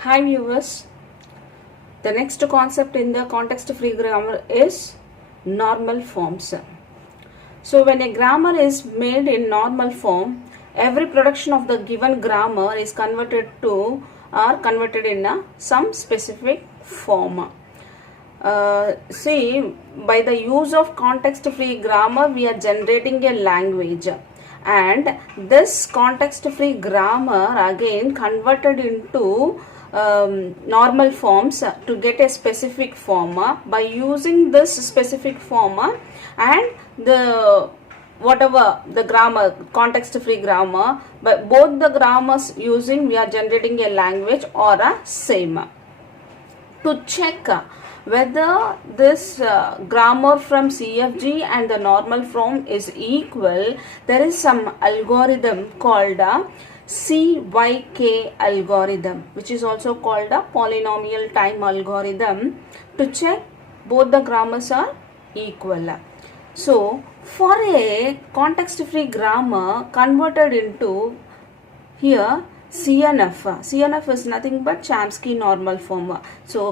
Hi viewers, the next concept in the context-free grammar is normal forms. So when a grammar is made in normal form, every production of the given grammar is converted in some specific form. See, by the use of context-free grammar, we are generating a language, and this context-free grammar again converted into normal forms to get a specific form. By using this specific form and the whatever the grammar, context-free grammar, but both the grammars using, we are generating a language or a same. To check whether this grammar from CFG and the normal form is equal, there is some algorithm called CYK algorithm, which is also called a polynomial time algorithm, to check both the grammars are equal. So for a context-free grammar converted into here CNF is nothing but Chomsky normal form. So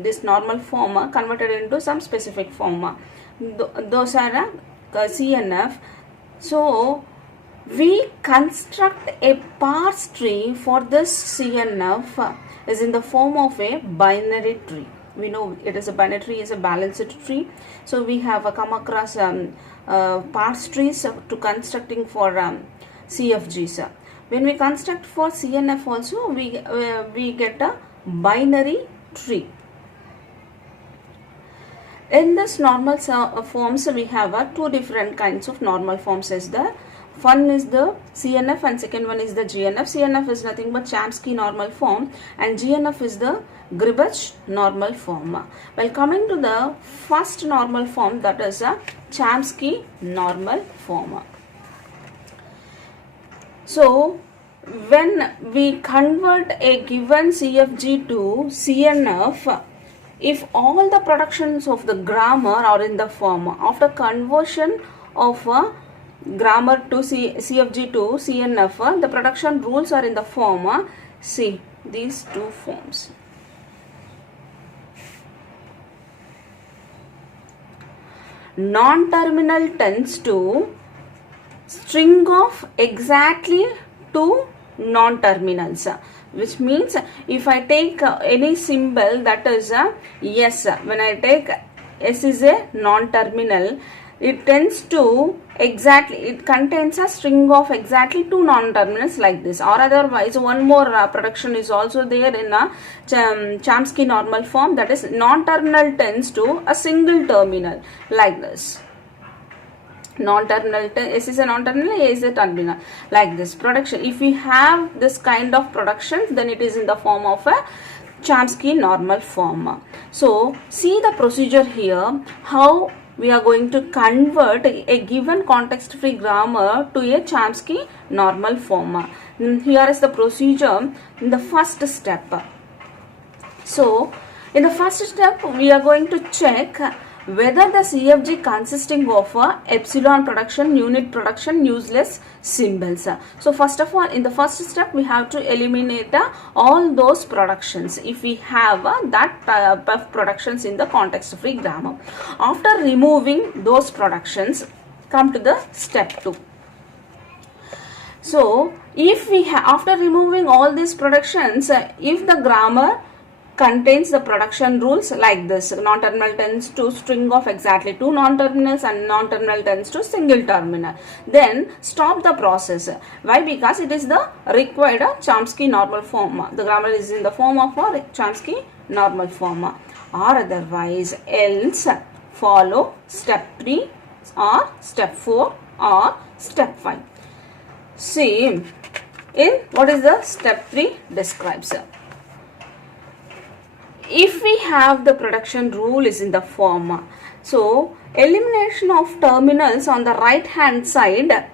this normal form converted into some specific form. Those are CNF. So we construct a parse tree for this CNF is in the form of a binary tree. We know it is a binary tree, is a balanced tree. So we have come across parse trees to constructing for CFGs. When we construct for CNF also, we get a binary tree. In this normal forms, we have two different kinds of normal forms. One is the CNF and second one is the GNF. CNF is nothing but Chomsky normal form and GNF is the Gribbach normal form. Well, coming to the first normal form, that is a Chomsky normal form. So when we convert a given CFG to CNF, if all the productions of the grammar are in the form, after conversion of a grammar to CFG to CNF, the production rules are in the form, see these two forms. Non-terminal tends to string of exactly two non-terminals, which means if I take any symbol, that is S, when I take S is a non-terminal, it tends to it contains a string of exactly two non-terminals like this, or otherwise one more production is also there in a Chomsky normal form, that is non-terminal tends to a single terminal like this. Non-terminal, S is a non-terminal, A is a terminal, like this production. If we have this kind of productions, then it is in the form of a Chomsky normal form. So see the procedure here, how we are going to convert a given context-free grammar to a Chomsky normal form. Here is the procedure in the first step. So in the first step, we are going to check whether the CFG consisting of epsilon production, unit production, useless symbols. So first of all, in the first step, we have to eliminate all those productions if we have that type of productions in the context-free grammar. After removing those productions, come to the step 2. So if we after removing all these productions, if the grammar contains the production rules like this, non-terminal tends to string of exactly two non-terminals and non-terminal tends to single terminal, then stop the process. Why? Because it is the required Chomsky normal form. The grammar is in the form of a Chomsky normal form, or otherwise else follow step 3 or step 4 or step 5. See in what is the step 3 describes. If we have the production rule is in the form, so elimination of terminals on the right hand side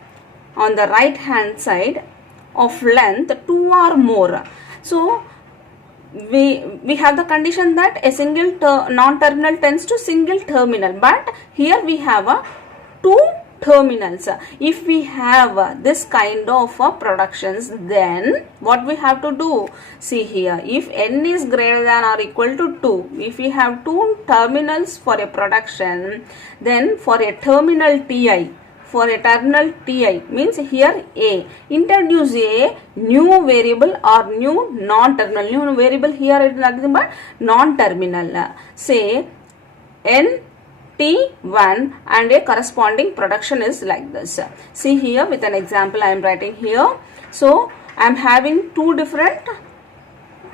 of length 2 or more. So we have the condition that a single non-terminal tends to single terminal, but here we have a two terminals. If we have this kind of productions, then what we have to do? See here, if n is greater than or equal to 2, if we have two terminals for a production, then for a terminal Ti, for a terminal Ti means here A, introduce a new variable or new non-terminal. New variable here is nothing but non-terminal. Say n T1 and a corresponding production is like this. See here with an example I am writing here. So I am having two different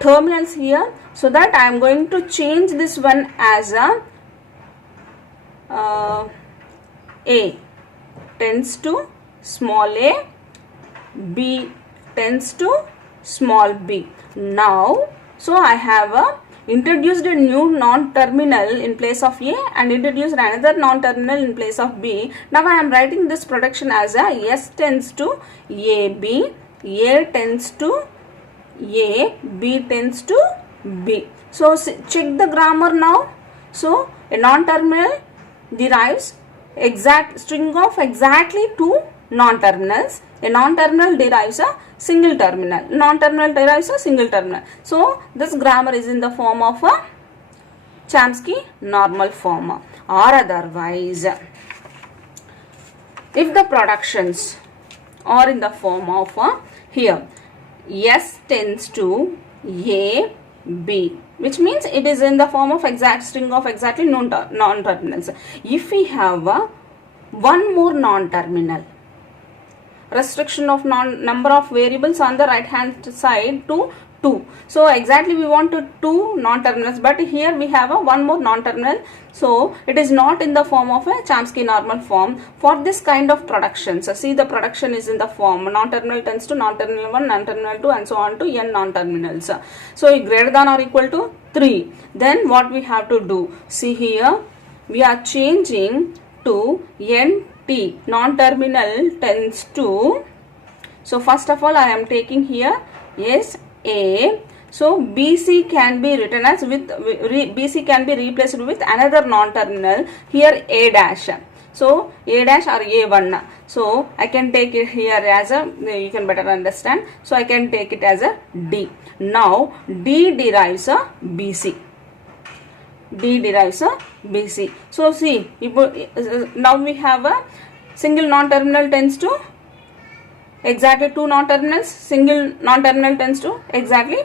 terminals here, so that I am going to change this one as A tends to small a, B tends to small b. Now, so I have introduced a new non-terminal in place of A and introduced another non-terminal in place of B. Now I am writing this production as S tends to AB, A tends to A, B tends to B. So check the grammar now. So a non-terminal derives exact string of exactly two non-terminals. A non-terminal derives a single terminal. Non-terminal derives a single terminal. So this grammar is in the form of a Chomsky normal form. Or otherwise, if the productions are in the form of here S tends to A, B, which means it is in the form of exact string of exactly non-terminals. If we have one more non-terminal, restriction of number of variables on the right hand side to 2. So exactly we want to two non-terminals, but here we have one more non-terminal. So it is not in the form of a Chomsky normal form for this kind of production. So see, the production is in the form non-terminal tends to non-terminal 1, non-terminal 2 and so on to n non-terminals. So greater than or equal to 3. Then what we have to do? See here, we are changing to NT, non-terminal tends to. So first of all I am taking here is A. So BC can be written as with BC can be replaced with another non-terminal here A dash. So A dash or A1. So I can take it here as a, you can better understand. So I can take it as a D. Now D derives a BC. D derives a BC. So see, now we have a single non-terminal tends to exactly two non-terminals, single non-terminal tends to exactly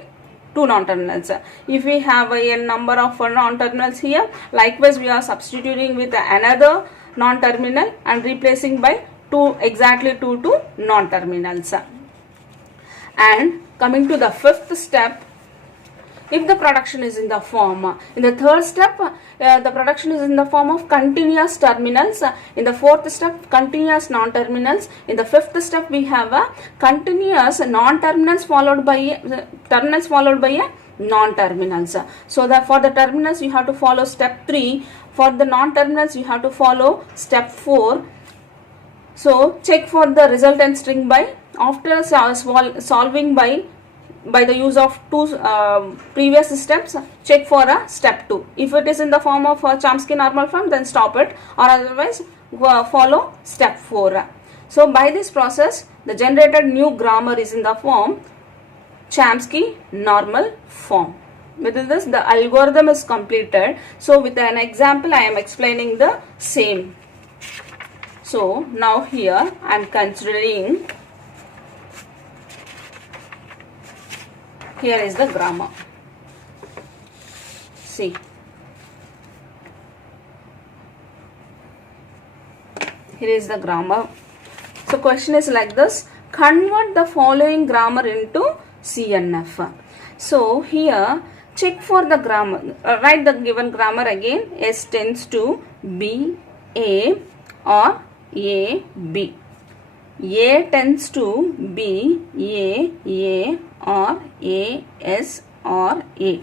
two non-terminals. If we have a n number of non-terminals here, likewise we are substituting with another non-terminal and replacing by exactly two non-terminals. And coming to the fifth step, if the production is in the form, in the third step the production is in the form of continuous terminals, in the fourth step continuous non-terminals, in the fifth step we have a continuous non-terminals followed by a non-terminals. So that for the terminals you have to follow step 3, for the non-terminals you have to follow step 4. So check for the resultant string by, after solving by the use of two previous steps, check for a step 2. If it is in the form of a Chomsky normal form, then stop it, or otherwise follow step 4. So by this process the generated new grammar is in the form Chomsky normal form. With this the algorithm is completed. So with an example I am explaining the same. So now here I am considering, here is the grammar. See, here is the grammar. So question is like this: convert the following grammar into CNF. So here check for the grammar, write the given grammar again. S tends to B, A or A, B. A tends to B, A or A, S or A.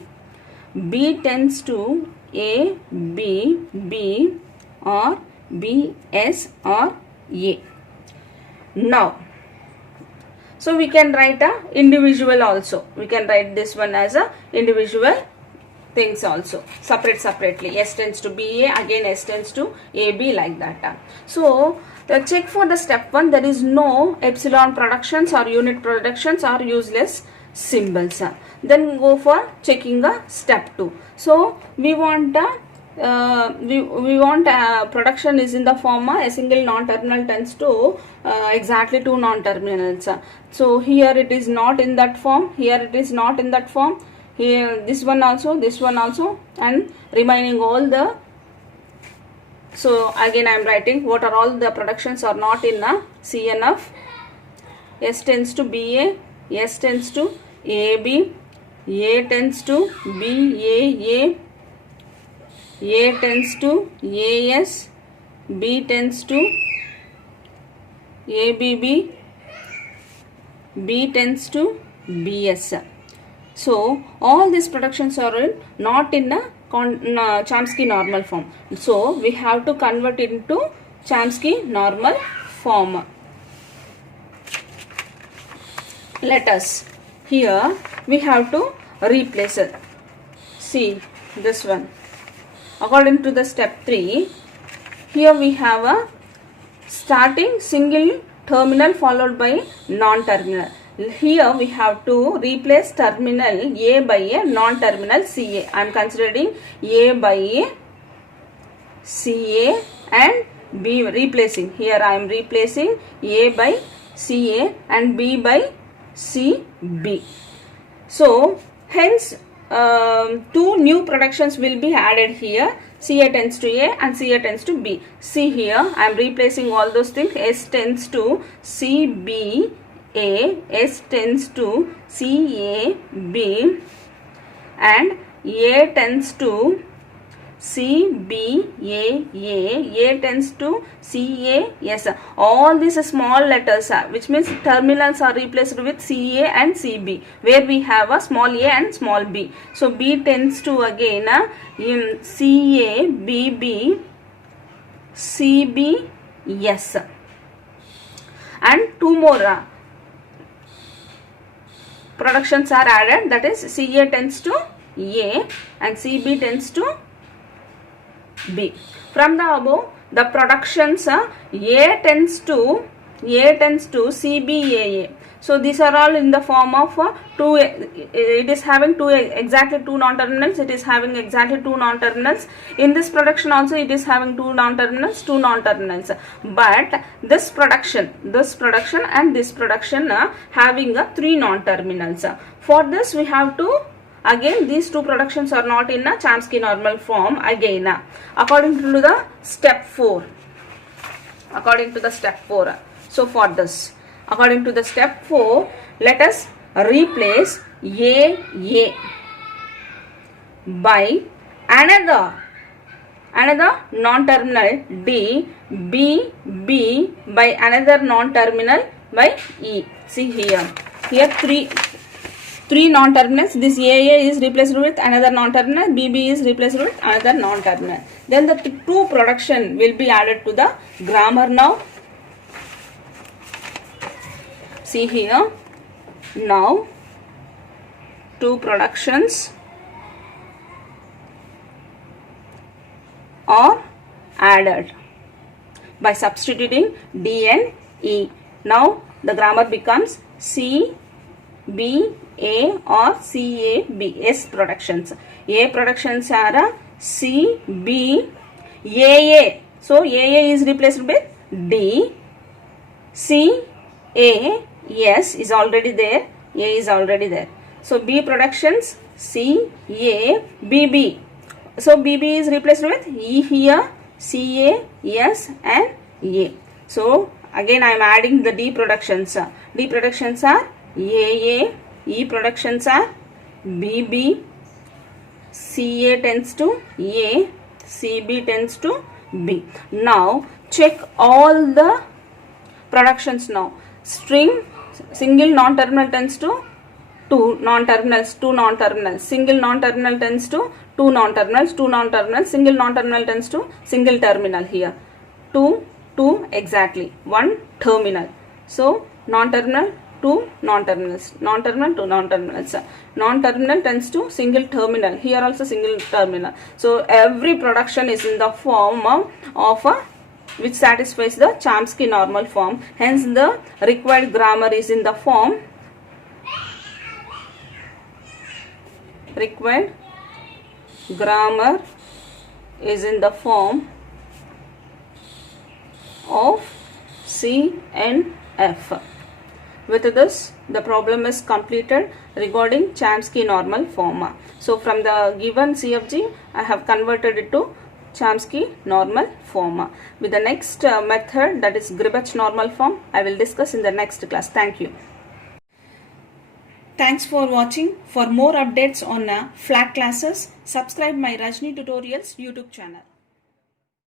B tends to A, B or B, S or A. Now, so we can write a individual also. We can write this one as a individual things also, separately. S tends to B, A, again S tends to A, B, like that. So Check for the step 1. There is no epsilon productions or unit productions or useless symbols. Then go for checking a step 2. So we want production is in the form a single non-terminal tends to exactly two non-terminals. So here it is not in that form, here it is not in that form, here this one also, and remaining all the. So again I am writing what are all the productions are not in a CNF. S tends to BA, S tends to AB, A tends to BAA, A tends to AS, B tends to ABB, B tends to BS. So all these productions are not in a Chomsky normal form. So we have to convert it into Chomsky normal form. Let us, here we have to replace it. See this one. According to the step 3, here we have a starting single terminal followed by non-terminal. Here we have to replace terminal A by a non-terminal CA. I am considering A by a CA and B replacing. Here I am replacing A by CA and B by CB. So hence two new productions will be added here. CA tends to A and CA tends to B. See here I am replacing all those things. S tends to CB A, S tends to CAB and A tends to CBAA, A tends to CAS. All these small letters are, which means terminals are replaced with CA and CB, where we have a small a and small b. So B tends to again in CABB, CBS, and two more productions are added, that is CA tends to A and CB tends to B. From the above, the productions A tends to CBAA. So these are all in the form of two. It is having exactly two non-terminals. It is having exactly two non-terminals. In this production also it is having two non-terminals. But this production and this production having three non-terminals. For this we have to. Again, these two productions are not in a Chomsky normal form again. According to the step 4. So for this, according to the step 4, let us replace AA by another non-terminal D, B by another non-terminal by E. See here three non-terminals. This AA is replaced with another non-terminal, BB is replaced with another non-terminal. Then the two production will be added to the grammar now. See here, now two productions are added by substituting D and E. Now the grammar becomes C, B, A or CAB. S productions. A productions are C, B, AA. So AA is replaced with D. C, A, S is already there. A is already there. So B productions C, A, BB. So BB is replaced with E here, C, A, S and A. So again I am adding the D productions. D productions are AA, E productions are BB, CA tends to A, CB tends to B. Now check all the productions now. String single non-terminal tends to two non-terminals, single non-terminal tends to two non-terminals, single non-terminal tends to single terminal here. Two exactly, one terminal. So non-terminal, two non-terminals, two non-terminals. Non-terminal tends to single terminal. Here also single terminal. So every production is in the form of a which satisfies the Chomsky normal form. Hence, the required grammar is in the form of CNF. With this, the problem is completed regarding Chomsky normal form. So, from the given CFG, I have converted it to Chomsky normal form. With the next method, that is Gribetz normal form, I will discuss in the next class. Thank you. Thanks for watching. For more updates on flat classes, subscribe my Rajni Tutorials YouTube channel.